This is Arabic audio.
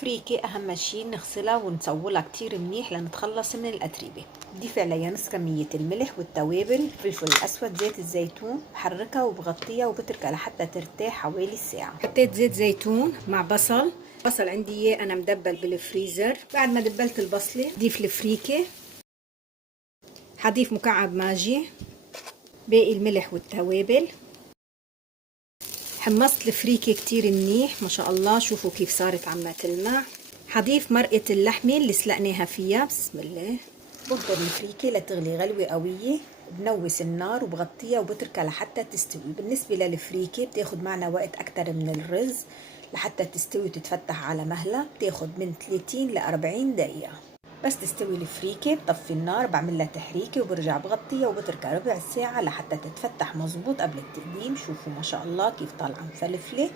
فريكة أهم شي نغسلها ونسولها كتير منيح لنتخلص من الأتربة. نضيف عليها نص كمية الملح والتوابل، الفلفل الأسود، زيت الزيتون، بحركها وبغطيها وبتركها لحتى ترتاح حوالي ساعة. حطيت زيت زيتون مع بصل عندي اياه أنا مدبل بالفريزر. بعد ما دبلت البصلة ضيف الفريكة، حضيف مكعب ماجي، باقي الملح والتوابل. حمصت الفريكة كتير منيح ما شاء الله، شوفوا كيف صارت عم تلمع. حضيف مرقة اللحمة اللي سلقناها فيها، بسم الله. بنطر الفريكة لتغلي غلوة قوية، بنوس النار وبغطيها وبتركها لحتى تستوي. بالنسبة للفريكة بتاخد معنا وقت أكتر من الرز لحتى تستوي وتتفتح على مهلها، بتاخد من 30 ل 40 دقيقة. بس تستوي الفريكة بطفي النار، بعملها تحريكة وبرجع بغطيها وبتركها ربع ساعة لحتى تتفتح مظبوط قبل التقديم. شوفوا ما شاء الله كيف طالعة مفلفلة.